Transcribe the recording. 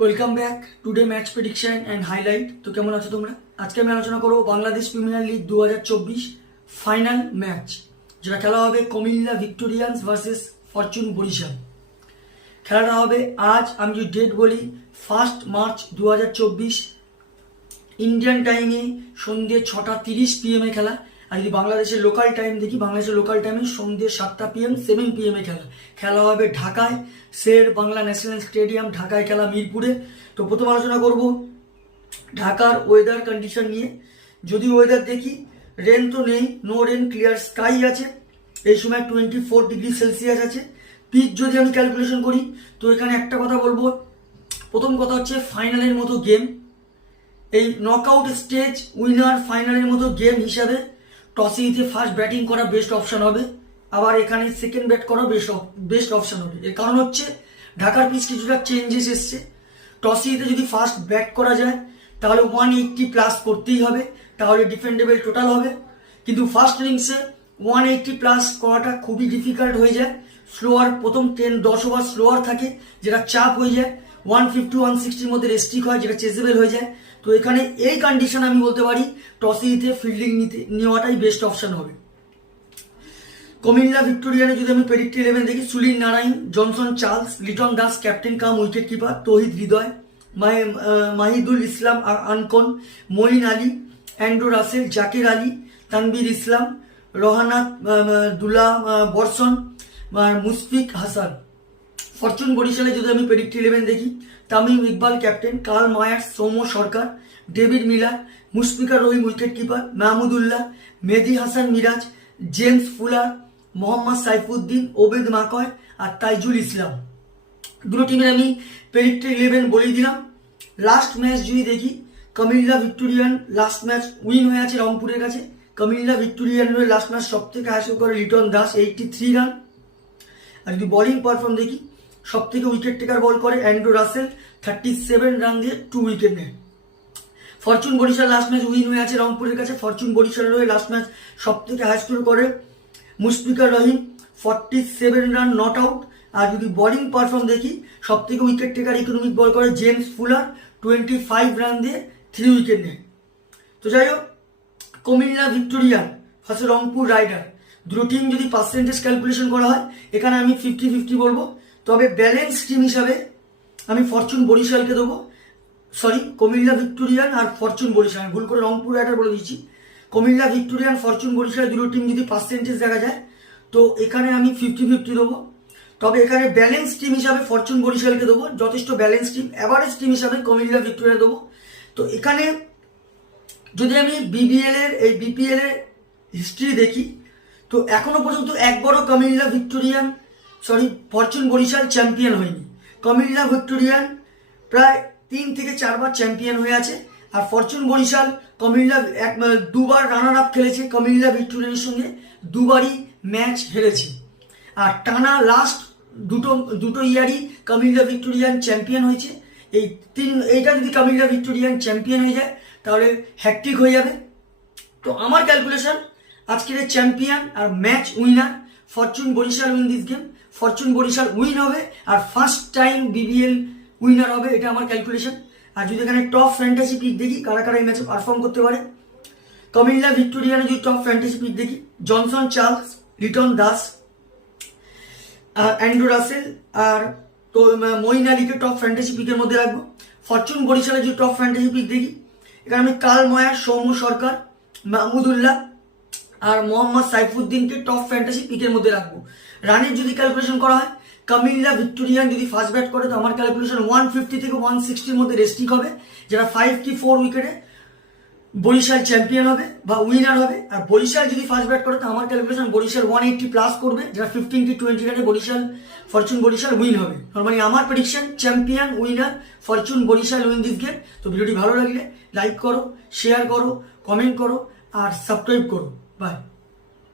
Welcome back today match prediction and highlight. তো কেমন আছো তোমরা? আজকে আমি আলোচনা করবো Bangladesh premier league 2024 final match, যেটা খেলা হবে Comilla victorians versus fortune Barishal. খেলাটা হবে আজ, আমি যদি ডেট বলি, 1 মার্চ 2024 ইন্ডিয়ান টাইমে সন্ধ্যে 6:30 PM এ খেলা। আর যদি বাংলাদেশের লোকাল টাইম দেখি, বাংলাদেশের লোকাল টাইমে সন্ধ্যে 7 PM 7 PM এ খেলা। খেলা হবে ঢাকায়, শের বাংলা ন্যাশনাল স্টেডিয়াম ঢাকায়, খেলা মিরপুরে। তো প্রথম আলোচনা করব ঢাকার ওয়েদার কন্ডিশন নিয়ে। যদি ওয়েদার দেখি, রেন তো নেই, নো রেন, ক্লিয়ার স্কাই আছে। এই সময় 24°C আছে। পিচ যদি আমি ক্যালকুলেশন করি, তো এখানে একটা কথা বলবো। প্রথম কথা হচ্ছে ফাইনালের মতো গেম, এই নকআউট স্টেজ উইনার ফাইনালের মতো গেম হিসাবে টসে জিতে ফার্স্ট ব্যাটিং করা বেস্ট অপশন হবে। আবার এখানে সেকেন্ড ব্যাট করা বেস্ট অপশন হবে। এর কারণ হচ্ছে ঢাকার পিচ কিছুটা চেঞ্জেস এসছে। টসে জিতে যদি ফার্স্ট ব্যাট করা যায় তাহলে 180 প্লাস করতেই হবে, তাহলে ডিফেন্ডেবল টোটাল হবে। কিন্তু ফার্স্ট ইনিংসে 180 প্লাস করাটা খুবই ডিফিকাল্ট হয়ে যায়। স্লোয়ার প্রথম 10 ওভার স্লোয়ার থাকে, যেটা চাপ হয়ে যায়। 150-160 মধ্যে রেস্ট্রিক্ট হয়, যেটা চেজেবল হয়ে যায়। তো এখানে এই কন্ডিশন আমি বলতে পারি টসে জিতে ফিল্ডিং নেওয়াটাই বেস্ট অপশন হবে। কুমিল্লা ভিক্টোরিয়ানে যদি আমি প্রেডিক্ট 11 দেখি, Sunil Narine, Johnson Charles, Liton Das captain cum wicket keeper, Towhid Hridoy, Mahidul Islam Ankon, Moeen Ali, Andre Russell, Zakir Ali, Tanvir Islam, রহানাত দুলা বর্ষণ, মুশফিক হাসান। ফরচুন বরিশালে যদি আমি প্রেডিক্ট 11 দেখি, Tamim Iqbal captain, Kyle Mayers, Soumya Sarkar, David Miller, Mushfiqur Rahim wicket keeper, Mahmudullah, Mehidy Hasan Miraz, James Fuller, Mohammad Saifuddin, Obed McCoy আর তাইজুল ইসলাম। দুটো টিমের আমি প্রেডিক্ট 11 বলে দিলাম। লাস্ট ম্যাচ যদি দেখি, Comilla Victorian last match win হয়ে আছে রংপুরের কাছে। কুমিল্লা ভিক্টোরিয়ানের লাস্ট ম্যাচ সব থেকে হাসিল করে লিটন দাস, 83 রান। আর যদি বোলিং পারফর্ম দেখি, সব থেকে উইকেট টেকার বল করে অ্যান্ড্রু রাসেল, 37 রান দিয়ে 2 উইকেট নেয়। Fortune Barishal last match win হয়ে আছে রংপুরের কাছে। ফরচুন বরিশালের হয়ে লাস্ট ম্যাচ সব থেকে হাই স্কোর করে মুশফিকা রহিম, 47 রান নট আউট। আর যদি বোলিং পারফর্ম দেখি, সব থেকে উইকেট টেকার ইকোনমিক বল করে জেমস ফুলার, 25 রান দিয়ে 3 উইকেট নেয়। তো যাই হোক, কুমিল্লা ভিক্টোরিয়ান ফার্সে রংপুর রাইডার, দুটো টিম যদি পার্সেন্টেজ ক্যালকুলেশন করা হয়, এখানে আমি 50-50 বলবো। তবে ব্যালেন্স টিম হিসাবে আমি ফরচুন বরিশালকে দেবো। কুমিল্লা ভিক্টোরিয়ান আর ফরচুন বরিশাল, ভুল করে রংপুর রাইডার বলে দিচ্ছি। কুমিল্লা ভিক্টোরিয়ান, ফরচুন বরিশাল দুটো টিম যদি পার্সেন্টেজ দেখা যায়, তো এখানে আমি 50-50 দেবো। তবে এখানে ব্যালেন্স টিম হিসাবে ফরচুন বরিশালকে দেবো, যথেষ্ট ব্যালেন্স টিম। অ্যাভারেজ টিম হিসাবে কুমিল্লা ভিক্টোরিয়া দেবো। তো এখানে যদি আমি বিপিএল এর হিস্ট্রি দেখি, তো এখনো পর্যন্ত একবারও Comilla victorian fortune Barishal champion হয়নি। কুমিল্লা ভিক্টোরিয়ান প্রায় 3 থেকে 4 বার চ্যাম্পিয়ন হয়ে আছে। আর ফরচুন বরিশাল দুবার রানার আপ খেলেছে কুমিল্লা ভিক্টোরিয়ানের সঙ্গে, দুবারই ম্যাচ হেরেছে। আর টানা লাস্ট দুটো ইয়ারই কুমিল্লা ভিক্টোরিয়ান চ্যাম্পিয়ন হয়েছে। এইটা যদি কুমিল্লা ভিক্টোরিয়ান চ্যাম্পিয়ন হয়ে যায় তাহলে হ্যাট্রিক হয়ে যাবে। তো আমার ক্যালকুলেশন, আজকের চ্যাম্পিয়ন আর match winner fortune Barishal win this game. Fortune Barishal win হবে আর ফার্স্ট টাইম বিবিএল উইনার হবে, এটা আমার ক্যালকুলেশন। আর যদি এখানে টপ ফ্যান্টাসি পিক দেখি, কারা কারা এই ম্যাচে পারফর্ম করতে পারে, কুমিল্লা ভিক্টোরিয়ানে যদি টপ ফ্যান্টাসি পিক দেখি, Johnson Charles, Liton Das, Andre Russell আর তো মঈন আলীকে টপ ফ্যান্টাসি পিকের মধ্যে রাখবো। ফরচুন বরিশালে যদি টপ ফ্যান্টাসি পিক দেখি, এখানে আমি কার্ল মায়ার, সৌম্য সরকার, মাহমুদুল্লাহ আর মোহাম্মদ সাইফুদ্দিনকে টপ ফ্যান্টাসি পিকের মধ্যে রাখবো। রানের যদি ক্যালকুলেশন করা হয়, কুমিল্লা ভিক্টোরিয়ান যদি ফার্স্ট ব্যাট করে, তো আমার ক্যালকুলেশন 150 থেকে 160 মধ্যে রেস্ট্রিক্ট হবে, যেটা 5 কি 4 উইকেটে বরিশাল চ্যাম্পিয়ন হবে বা উইনার হবে। আর বরিশাল যদি ফার্স্ট ব্যাট করে, তো আমার ক্যালকুলেশন বরিশাল 180 প্লাস করবে, যেটা 15 কি 20 রানে ফরচুন বরিশাল উইন হবে। মানে আমার prediction champion winner fortune Barishal win this game. তো ভিডিওটি ভালো লাগলে লাইক করো, শেয়ার করো, কমেন্ট করো আর সাবস্ক্রাইব করো। বাই।